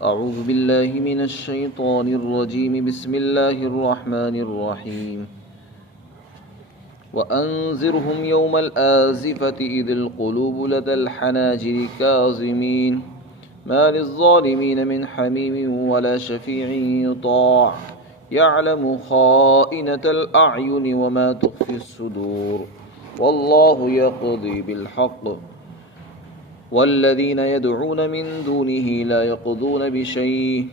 أعوذ بالله من الشيطان الرجيم بسم الله الرحمن الرحيم وأنذرهم يوم الآزفة إذ القلوب لدى الحناجر كاظمين ما للظالمين من حميم ولا شفيع يطاع يعلم خائنة الأعين وما تخفي الصدور والله يقضي بالحق والذين يدعون من دونه لا يقضون بشيء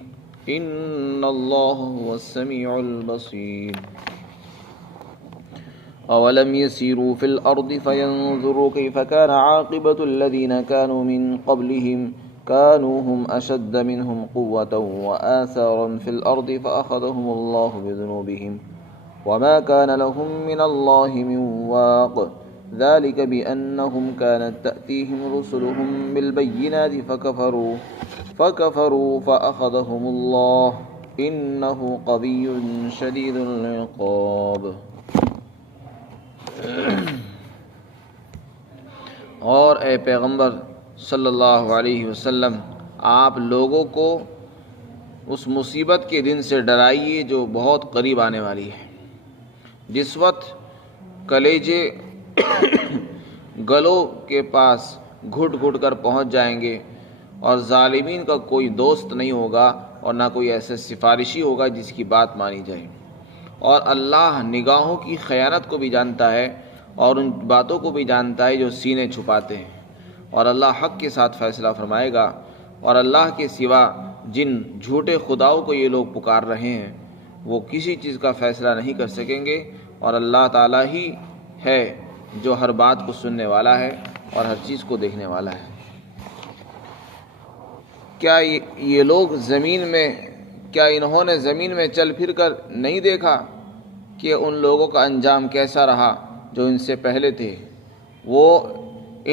إن الله هو السميع البصير أولم يسيروا في الأرض فينظروا كيف كان عاقبة الذين كانوا من قبلهم كانوا هم أشد منهم قوة وآثارا في الأرض فأخذهم الله بذنوبهم وما كان لهم من الله من واق ذلك بأنهم كانت تأتيهم رسلهم بالبينات فكفروا فأخذهم الله إنه قوي شديد العقاب۔ اور اے پیغمبر صلی اللہ علیہ وسلم، آپ لوگوں کو اس مصیبت کے دن سے ڈرائیے جو بہت قریب آنے والی ہے، جس وقت کلیجے گلوں کے پاس گھٹ گھٹ کر پہنچ جائیں گے اور ظالمین کا کوئی دوست نہیں ہوگا اور نہ کوئی ایسا سفارشی ہوگا جس کی بات مانی جائے۔ اور اللہ نگاہوں کی خیانت کو بھی جانتا ہے اور ان باتوں کو بھی جانتا ہے جو سینے چھپاتے ہیں، اور اللہ حق کے ساتھ فیصلہ فرمائے گا۔ اور اللہ کے سوا جن جھوٹے خداؤں کو یہ لوگ پکار رہے ہیں وہ کسی چیز کا فیصلہ نہیں کر سکیں گے، اور اللہ تعالیٰ ہی ہے جو ہر بات کو سننے والا ہے اور ہر چیز کو دیکھنے والا ہے۔ کیا یہ لوگ انہوں نے زمین میں چل پھر کر نہیں دیکھا کہ ان لوگوں کا انجام کیسا رہا جو ان سے پہلے تھے؟ وہ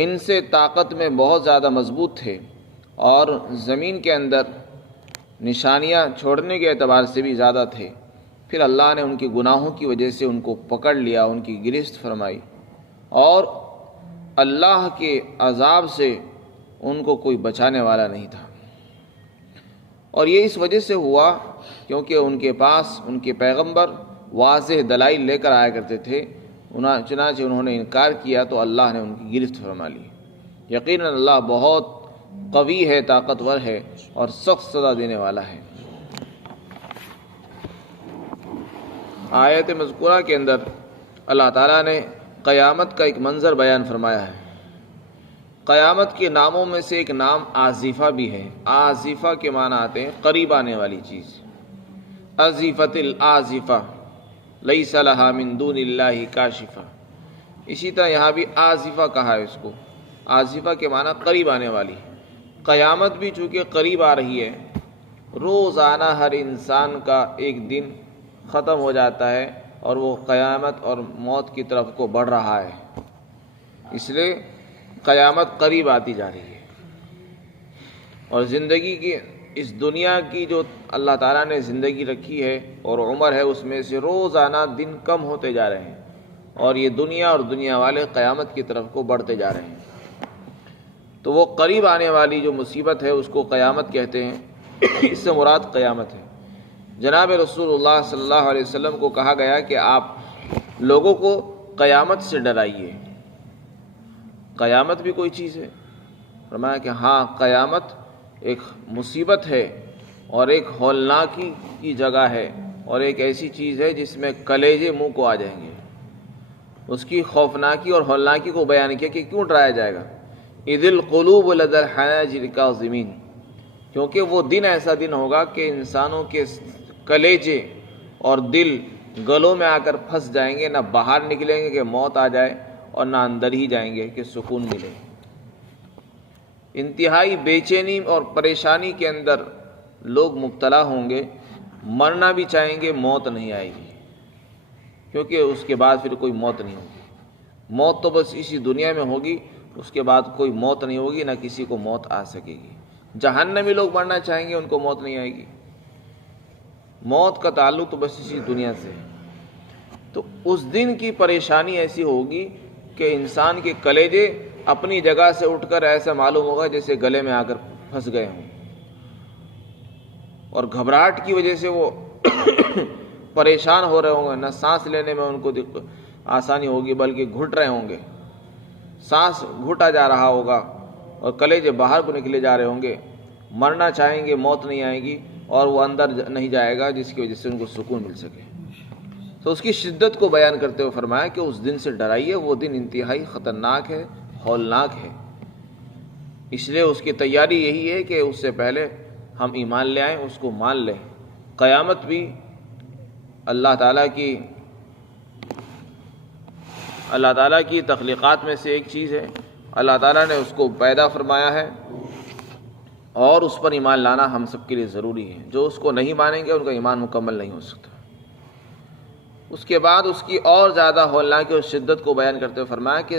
ان سے طاقت میں بہت زیادہ مضبوط تھے اور زمین کے اندر نشانیاں چھوڑنے کے اعتبار سے بھی زیادہ تھے، پھر اللہ نے ان کے گناہوں کی وجہ سے ان کو پکڑ لیا، ان کی گرفت فرمائی، اور اللہ کے عذاب سے ان کو کوئی بچانے والا نہیں تھا۔ اور یہ اس وجہ سے ہوا کیونکہ ان کے پاس ان کے پیغمبر واضح دلائل لے کر آیا کرتے تھے، چنانچہ انہوں نے انکار کیا تو اللہ نے ان کی گرفت فرما لی۔ یقیناً اللہ بہت قوی ہے، طاقتور ہے اور سخت سزا دینے والا ہے۔ آیت مذکورہ کے اندر اللہ تعالیٰ نے قیامت کا ایک منظر بیان فرمایا ہے۔ قیامت کے ناموں میں سے ایک نام آزیفہ بھی ہے۔ آزیفہ کے معنی آتے ہیں قریب آنے والی چیز۔ ازیفت الآزیفہ لیس لہا من دون اللہ کاشفہ، اسی طرح یہاں بھی آزیفہ کہا ہے اس کو۔ آزیفہ کے معنی قریب آنے والی۔ قیامت بھی چونکہ قریب آ رہی ہے، روزانہ ہر انسان کا ایک دن ختم ہو جاتا ہے اور وہ قیامت اور موت کی طرف کو بڑھ رہا ہے، اس لیے قیامت قریب آتی جا رہی ہے۔ اور زندگی کی اس دنیا کی جو اللہ تعالیٰ نے زندگی رکھی ہے اور عمر ہے، اس میں سے روزانہ دن کم ہوتے جا رہے ہیں، اور یہ دنیا اور دنیا والے قیامت کی طرف کو بڑھتے جا رہے ہیں۔ تو وہ قریب آنے والی جو مصیبت ہے اس کو قیامت کہتے ہیں، اس سے مراد قیامت ہے۔ جناب رسول اللہ صلی اللہ علیہ وسلم کو کہا گیا کہ آپ لوگوں کو قیامت سے ڈرائیے۔ قیامت بھی کوئی چیز ہے؟ فرمایا کہ ہاں، قیامت ایک مصیبت ہے اور ایک ہولناکی کی جگہ ہے اور ایک ایسی چیز ہے جس میں کلیجے منہ کو آ جائیں گے۔ اس کی خوفناکی اور ہولناکی کو بیان کیا کہ کیوں ڈرایا جائے گا۔ اذ القلوب لدى الحناجر کاظمین، کیونکہ وہ دن ایسا دن ہوگا کہ انسانوں کے کلیجے اور دل گلوں میں آ کر پھنس جائیں گے، نہ باہر نکلیں گے کہ موت آ جائے اور نہ اندر ہی جائیں گے کہ سکون ملے۔ انتہائی بے چینی اور پریشانی کے اندر لوگ مبتلا ہوں گے، مرنا بھی چاہیں گے، موت نہیں آئے گی، کیونکہ اس کے بعد پھر کوئی موت نہیں ہوگی۔ موت تو بس اسی دنیا میں ہوگی، اس کے بعد کوئی موت نہیں ہوگی، نہ کسی کو موت آ سکے گی۔ جہنمی لوگ مرنا چاہیں گے، ان کو موت نہیں آئے گی۔ موت کا تعلق تو بس اسی دنیا سے ہے۔ تو اس دن کی پریشانی ایسی ہوگی کہ انسان کے کلیجے اپنی جگہ سے اٹھ کر ایسا معلوم ہوگا جیسے گلے میں آ کر پھنس گئے ہوں، اور گھبراہٹ کی وجہ سے وہ پریشان ہو رہے ہوں گے، نہ سانس لینے میں ان کو آسانی ہوگی بلکہ گھٹ رہے ہوں گے، سانس گھٹا جا رہا ہوگا اور کلیجے باہر کو نکلے جا رہے ہوں گے، مرنا چاہیں گے، موت نہیں آئے گی اور وہ اندر نہیں جائے گا جس کی وجہ سے ان کو سکون مل سکے۔ تو اس کی شدت کو بیان کرتے ہوئے فرمایا کہ اس دن سے ڈرائیے، وہ دن انتہائی خطرناک ہے، ہولناک ہے، اس لیے اس کی تیاری یہی ہے کہ اس سے پہلے ہم ایمان لے آئیں، اس کو مان لیں۔ قیامت بھی اللہ تعالیٰ کی تخلیقات میں سے ایک چیز ہے، اللہ تعالیٰ نے اس کو پیدا فرمایا ہے اور اس پر ایمان لانا ہم سب کے لیے ضروری ہے۔ جو اس کو نہیں مانیں گے ان کا ایمان مکمل نہیں ہو سکتا۔ اس کے بعد اس کی اور زیادہ ہولناکی اور شدت کو بیان کرتے ہوئے فرمایا کہ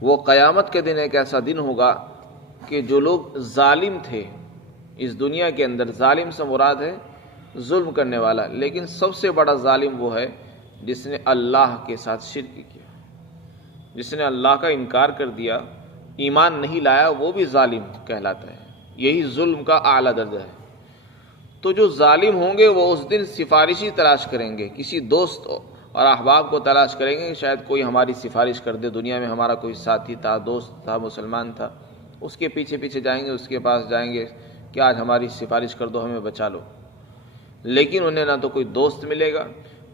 وہ قیامت کے دن ایک ایسا دن ہوگا کہ جو لوگ ظالم تھے اس دنیا کے اندر، ظالم سے مراد ہے ظلم کرنے والا، لیکن سب سے بڑا ظالم وہ ہے جس نے اللہ کے ساتھ شرک کیا، جس نے اللہ کا انکار کر دیا، ایمان نہیں لایا، وہ بھی ظالم کہلاتا ہے۔ یہی ظلم کا اعلیٰ درجہ ہے۔ تو جو ظالم ہوں گے وہ اس دن سفارشی تلاش کریں گے، کسی دوست اور احباب کو تلاش کریں گے کہ شاید کوئی ہماری سفارش کر دے، دنیا میں ہمارا کوئی ساتھی تھا، دوست تھا، مسلمان تھا، اس کے پیچھے پیچھے جائیں گے، اس کے پاس جائیں گے کہ آج ہماری سفارش کر دو، ہمیں بچا لو۔ لیکن انہیں نہ تو کوئی دوست ملے گا،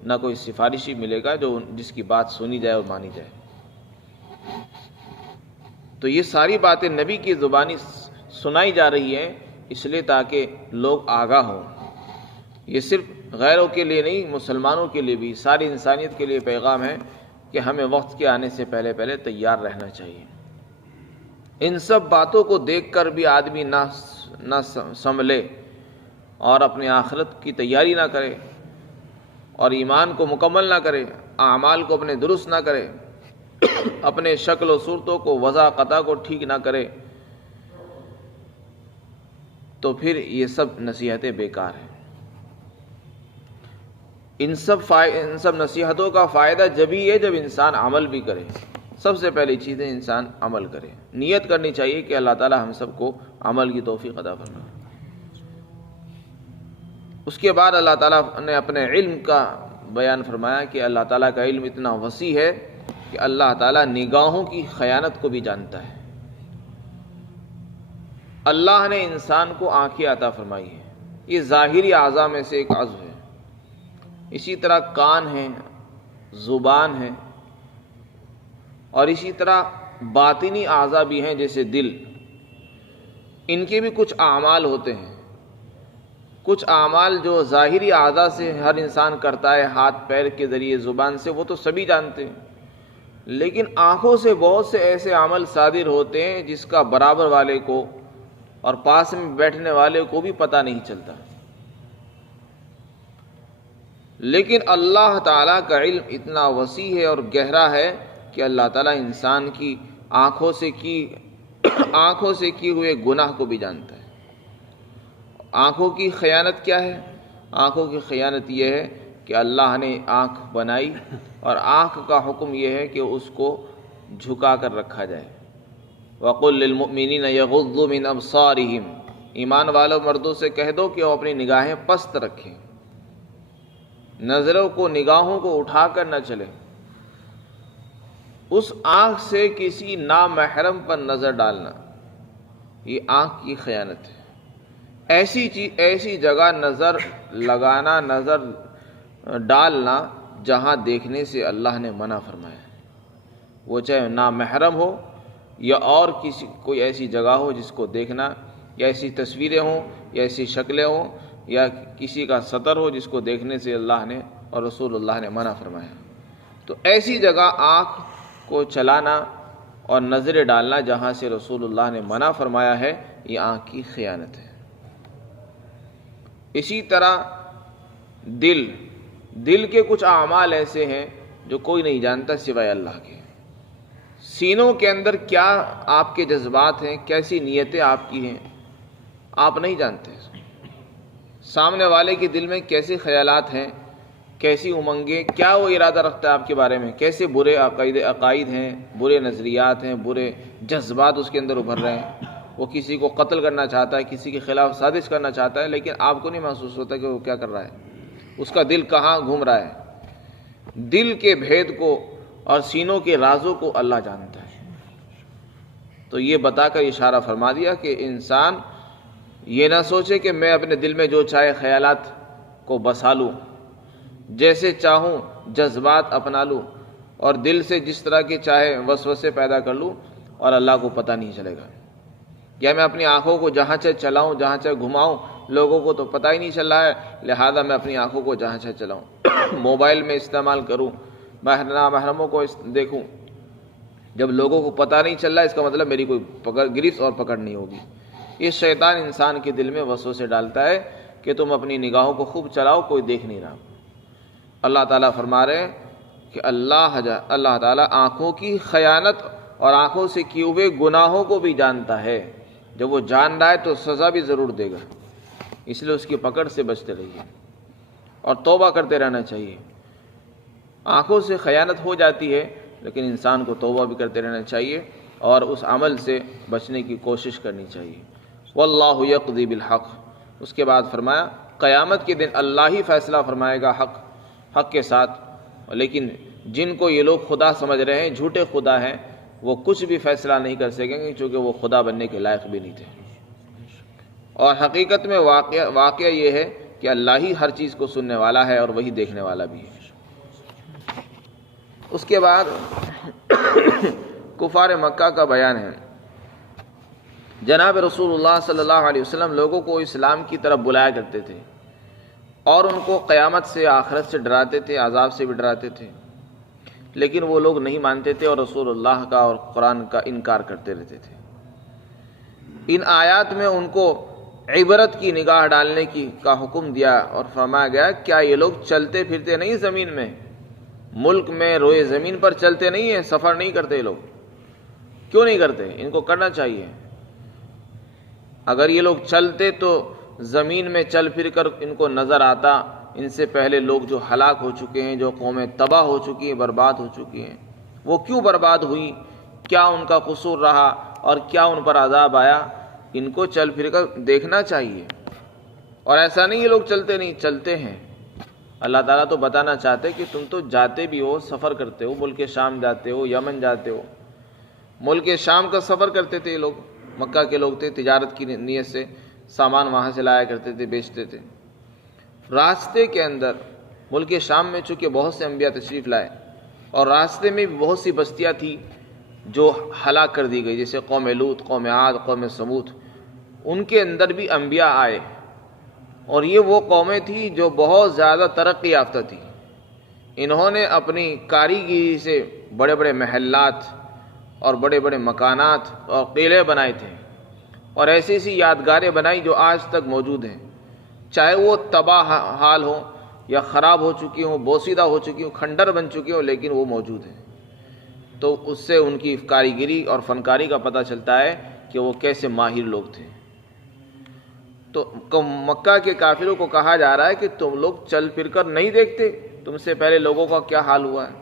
نہ کوئی سفارشی ملے گا جس کی بات سنی جائے اور مانی جائے۔ تو یہ ساری باتیں نبی کی زبانی سنائی جا رہی ہیں اس لیے تاکہ لوگ آگاہ ہوں۔ یہ صرف غیروں کے لیے نہیں، مسلمانوں کے لیے بھی، ساری انسانیت کے لیے پیغام ہے کہ ہمیں وقت کے آنے سے پہلے تیار رہنا چاہیے۔ ان سب باتوں کو دیکھ کر بھی آدمی نہ سنبھلے اور اپنی آخرت کی تیاری نہ کرے اور ایمان کو مکمل نہ کرے، اعمال کو اپنے درست نہ کرے، اپنے شکل و صورتوں کو، وضع قطع کو ٹھیک نہ کرے، تو پھر یہ سب نصیحتیں بیکار ہیں۔ ان سب نصیحتوں کا فائدہ جبھی ہے جب انسان عمل بھی کرے۔ سب سے پہلی چیز ہے انسان عمل کرے، نیت کرنی چاہیے کہ اللہ تعالی ہم سب کو عمل کی توفیق عطا فرمائے۔ اس کے بعد اللہ تعالیٰ نے اپنے علم کا بیان فرمایا کہ اللہ تعالیٰ کا علم اتنا وسیع ہے کہ اللہ تعالیٰ نگاہوں کی خیانت کو بھی جانتا ہے۔ اللہ نے انسان کو آنکھیں عطا فرمائی ہیں، یہ ظاہری اعضاء میں سے ایک عضو ہے۔ اسی طرح کان ہیں، زبان ہے، اور اسی طرح باطنی اعضاء بھی ہیں جیسے دل، ان کے بھی کچھ اعمال ہوتے ہیں۔ کچھ اعمال جو ظاہری اعضاء سے ہر انسان کرتا ہے، ہاتھ پیر کے ذریعے، زبان سے، وہ تو سبھی جانتے ہیں، لیکن آنکھوں سے بہت سے ایسے عمل صادر ہوتے ہیں جس کا برابر والے کو اور پاس میں بیٹھنے والے کو بھی پتہ نہیں چلتا۔ لیکن اللہ تعالیٰ کا علم اتنا وسیع ہے اور گہرا ہے کہ اللہ تعالیٰ انسان کی آنکھوں سے کیے ہوئے گناہ کو بھی جانتا ہے۔ آنکھوں کی خیانت کیا ہے؟ آنکھوں کی خیانت یہ ہے کہ اللہ نے آنکھ بنائی اور آنکھ کا حکم یہ ہے کہ اس کو جھکا کر رکھا جائے۔ وَقُلْ لِلْمُؤْمِنِينَ يَغُضُّوا مِنْ أَبْصَارِهِمْ، ایمان والوں مردوں سے کہہ دو کہ وہ اپنی نگاہیں پست رکھیں، نظروں کو، نگاہوں کو اٹھا کر نہ چلے۔ اس آنکھ سے کسی نامحرم پر نظر ڈالنا، یہ آنکھ کی خیانت ہے۔ ایسی جگہ نظر لگانا، نظر ڈالنا جہاں دیکھنے سے اللہ نے منع فرمایا ہے، وہ چاہے نامحرم ہو یا اور کوئی ایسی جگہ ہو جس کو دیکھنا، یا ایسی تصویریں ہوں یا ایسی شکلیں ہوں یا کسی کا سطر ہو جس کو دیکھنے سے اللہ نے اور رسول اللہ نے منع فرمایا۔ تو ایسی جگہ آنکھ کو چلانا اور نظریں ڈالنا جہاں سے رسول اللہ نے منع فرمایا ہے، یہ آنکھ کی خیانت ہے۔ اسی طرح دل کے کچھ اعمال ایسے ہیں جو کوئی نہیں جانتا سوائے اللہ کے۔ سینوں کے اندر کیا آپ کے جذبات ہیں، کیسی نیتیں آپ کی ہیں، آپ نہیں جانتے۔ سامنے والے کے دل میں کیسے خیالات ہیں، کیسی امنگیں، کیا وہ ارادہ رکھتا ہے آپ کے بارے میں، کیسے برے عقائد ہیں، برے نظریات ہیں، برے جذبات اس کے اندر ابھر رہے ہیں، وہ کسی کو قتل کرنا چاہتا ہے، کسی کے خلاف سازش کرنا چاہتا ہے، لیکن آپ کو نہیں محسوس ہوتا کہ وہ کیا کر رہا ہے، اس کا دل کہاں گھوم رہا ہے۔ دل کے بھید کو اور سینوں کے رازوں کو اللہ جانتا ہے۔ تو یہ بتا کر اشارہ فرما دیا کہ انسان یہ نہ سوچے کہ میں اپنے دل میں جو چاہے خیالات کو بسا لوں، جیسے چاہوں جذبات اپنا لوں اور دل سے جس طرح کے چاہے وسوسے پیدا کر لوں اور اللہ کو پتہ نہیں چلے گا، یا میں اپنی آنکھوں کو جہاں چاہے چلاؤں، جہاں چاہے گھماؤں، لوگوں کو تو پتہ ہی نہیں چل رہا ہے، لہذا میں اپنی آنکھوں کو جہاں چاہے چلاؤں، موبائل میں استعمال کروں، نامحرموں کو دیکھوں۔ جب لوگوں کو پتہ نہیں چل رہا ہے، اس کا مطلب میری کوئی گرفت اور پکڑ نہیں ہوگی۔ یہ شیطان انسان کے دل میں وسوسے ڈالتا ہے کہ تم اپنی نگاہوں کو خوب چلاؤ، کوئی دیکھ نہیں رہا۔ اللہ تعالیٰ فرما رہے ہیں کہ اللہ تعالیٰ آنکھوں کی خیانت اور آنکھوں سے کیے ہوئے گناہوں کو بھی جانتا ہے۔ جب وہ جان رہا ہے تو سزا بھی ضرور دے گا، اس لیے اس کی پکڑ سے بچتے رہیے اور توبہ کرتے رہنا چاہیے۔ آنکھوں سے خیانت ہو جاتی ہے، لیکن انسان کو توبہ بھی کرتے رہنا چاہیے اور اس عمل سے بچنے کی کوشش کرنی چاہیے۔ واللہ یقضی بالحق، اس کے بعد فرمایا قیامت کے دن اللہ ہی فیصلہ فرمائے گا حق کے ساتھ، لیکن جن کو یہ لوگ خدا سمجھ رہے ہیں، جھوٹے خدا ہیں، وہ کچھ بھی فیصلہ نہیں کر سکیں گے، چونکہ وہ خدا بننے کے لائق بھی نہیں تھے۔ اور حقیقت میں واقعہ یہ ہے کہ اللہ ہی ہر چیز کو سننے والا ہے اور وہی دیکھنے والا بھی ہے۔ اس کے بعد کفار مکہ کا بیان ہے۔ جناب رسول اللہ صلی اللہ علیہ وسلم لوگوں کو اسلام کی طرف بلایا کرتے تھے اور ان کو قیامت سے، آخرت سے ڈراتے تھے، عذاب سے بھی ڈراتے تھے، لیکن وہ لوگ نہیں مانتے تھے اور رسول اللہ کا اور قرآن کا انکار کرتے رہتے تھے۔ ان آیات میں ان کو عبرت کی نگاہ ڈالنے کا حکم دیا اور فرمایا گیا کیا یہ لوگ چلتے پھرتے نہیں زمین میں، ملک میں روئے زمین پر چلتے نہیں ہیں، سفر نہیں کرتے یہ لوگ؟ کیوں نہیں کرتے؟ ان کو کرنا چاہیے۔ اگر یہ لوگ چلتے تو زمین میں چل پھر کر ان کو نظر آتا ان سے پہلے لوگ جو ہلاک ہو چکے ہیں، جو قومیں تباہ ہو چکی ہیں، برباد ہو چکی ہیں، وہ کیوں برباد ہوئی، کیا ان کا قصور رہا اور کیا ان پر عذاب آیا، ان کو چل پھر کر دیکھنا چاہیے۔ اور ایسا نہیں یہ لوگ چلتے نہیں، چلتے ہیں۔ اللہ تعالیٰ تو بتانا چاہتے کہ تم تو جاتے بھی ہو، سفر کرتے ہو، ملک شام جاتے ہو، یمن جاتے ہو۔ ملک شام کا سفر کرتے تھے یہ لوگ، مکہ کے لوگ تھے، تجارت کی نیت سے سامان وہاں سے لایا کرتے تھے، بیچتے تھے۔ راستے کے اندر ملک شام میں چونکہ بہت سے انبیاء تشریف لائے اور راستے میں بھی بہت سی بستیاں تھیں جو ہلاک کر دی گئی، جیسے قوم لوط، قوم عاد، قوم سمود، ان کے اندر بھی انبیاء آئے اور یہ وہ قومیں تھیں جو بہت زیادہ ترقی یافتہ تھیں۔ انہوں نے اپنی کاریگری سے بڑے بڑے محلات اور بڑے بڑے مکانات اور قلعے بنائے تھے اور ایسی ایسی یادگاریں بنائی جو آج تک موجود ہیں، چاہے وہ تباہ حال ہوں یا خراب ہو چکی ہوں، بوسیدہ ہو چکی ہوں، کھنڈر بن چکی ہوں، لیکن وہ موجود ہیں۔ تو اس سے ان کی کاریگری اور فنکاری کا پتہ چلتا ہے کہ وہ کیسے ماہر لوگ تھے۔ تو مکہ کے کافروں کو کہا جا رہا ہے کہ تم لوگ چل پھر کر نہیں دیکھتے تم سے پہلے لوگوں کا کیا حال ہوا ہے؟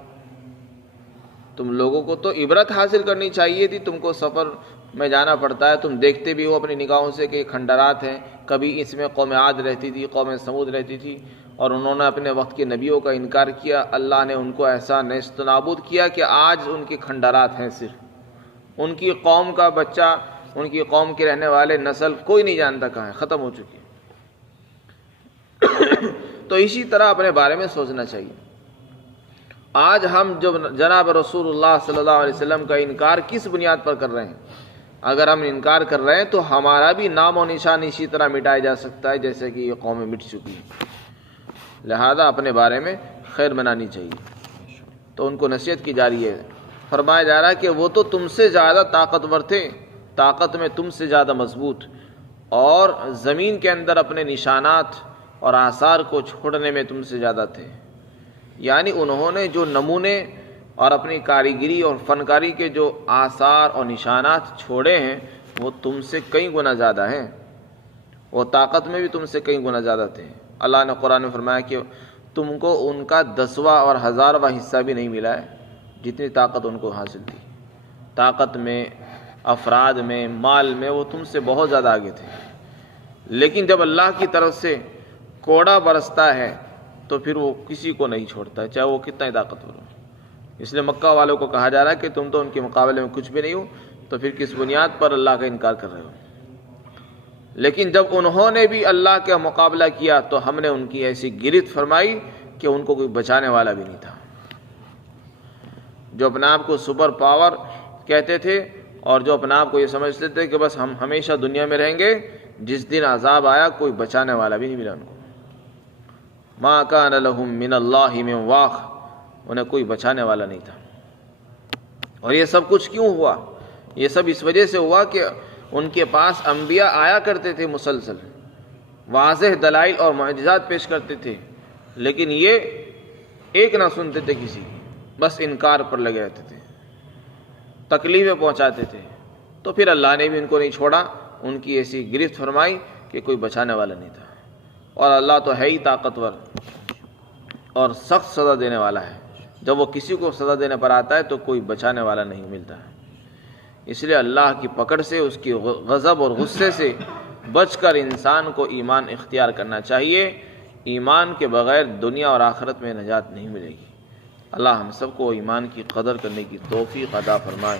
تم لوگوں کو تو عبرت حاصل کرنی چاہیے تھی، تم کو سفر میں جانا پڑتا ہے، تم دیکھتے بھی ہو اپنی نگاہوں سے کہ یہ کھنڈرات ہیں، کبھی اس میں قوم عاد رہتی تھی، قوم سمود رہتی تھی اور انہوں نے اپنے وقت کے نبیوں کا انکار کیا، اللہ نے ان کو ایسا نیست نابود کیا کہ آج ان کے کھنڈرات ہیں، صرف ان کی قوم کا بچہ، ان کی قوم کے رہنے والے نسل کوئی نہیں جانتا کہاں ہے، ختم ہو چکی ہے۔ تو اسی طرح اپنے بارے میں سوچنا چاہیے۔ آج ہم جو جناب رسول اللہ صلی اللہ علیہ وسلم کا انکار کس بنیاد پر کر رہے ہیں؟ اگر ہم انکار کر رہے ہیں تو ہمارا بھی نام و نشان اسی طرح مٹایا جا سکتا ہے جیسے کہ یہ قومیں مٹ چکی ہیں۔ لہذا اپنے بارے میں خیر منانی چاہیے۔ تو ان کو نصیحت کی جا رہی ہے، فرمایا جا رہا ہے کہ وہ تو تم سے زیادہ طاقتور تھے، طاقت میں تم سے زیادہ مضبوط، اور زمین کے اندر اپنے نشانات اور آثار کو چھوڑنے میں تم سے زیادہ تھے۔ یعنی انہوں نے جو نمونے اور اپنی کاریگری اور فنکاری کے جو آثار اور نشانات چھوڑے ہیں وہ تم سے کئی گنا زیادہ ہیں، وہ طاقت میں بھی تم سے کئی گنا زیادہ تھے۔ اللہ نے قرآن میں فرمایا کہ تم کو ان کا 10واں اور 1000واں حصہ بھی نہیں ملا ہے جتنی طاقت ان کو حاصل تھی۔ طاقت میں، افراد میں، مال میں وہ تم سے بہت زیادہ آگے تھے، لیکن جب اللہ کی طرف سے کوڑا برستا ہے تو پھر وہ کسی کو نہیں چھوڑتا ہے، چاہے وہ کتنا ہی طاقتور ہو۔ اس لیے مکہ والوں کو کہا جا رہا ہے کہ تم تو ان کے مقابلے میں کچھ بھی نہیں ہو، تو پھر کس بنیاد پر اللہ کا انکار کر رہے ہو؟ لیکن جب انہوں نے بھی اللہ کا مقابلہ کیا تو ہم نے ان کی ایسی گرفت فرمائی کہ ان کو کوئی بچانے والا بھی نہیں تھا۔ جو اپنے آپ کو سپر پاور کہتے تھے اور جو اپنے آپ کو یہ سمجھتے تھے کہ بس ہم ہمیشہ دنیا میں رہیں گے، جس دن عذاب آیا کوئی بچانے والا بھی نہیں ملا ان کو۔ ما کان لہم من اللہ من واق، انہیں کوئی بچانے والا نہیں تھا۔ اور یہ سب کچھ کیوں ہوا؟ یہ سب اس وجہ سے ہوا کہ ان کے پاس انبیاء آیا کرتے تھے، مسلسل واضح دلائل اور معجزات پیش کرتے تھے، لیکن یہ ایک نہ سنتے تھے کسی کی، بس انکار پر لگے رہتے تھے، تکلیفیں پہنچاتے تھے۔ تو پھر اللہ نے بھی ان کو نہیں چھوڑا، ان کی ایسی گرفت فرمائی کہ کوئی بچانے والا نہیں تھا۔ اور اللہ تو ہے ہی طاقتور اور سخت سزا دینے والا ہے، جب وہ کسی کو سزا دینے پر آتا ہے تو کوئی بچانے والا نہیں ملتا ہے۔ اس لیے اللہ کی پکڑ سے، اس کی غضب اور غصے سے بچ کر انسان کو ایمان اختیار کرنا چاہیے۔ ایمان کے بغیر دنیا اور آخرت میں نجات نہیں ملے گی۔ اللہ ہم سب کو ایمان کی قدر کرنے کی توفیق عطا فرمائے۔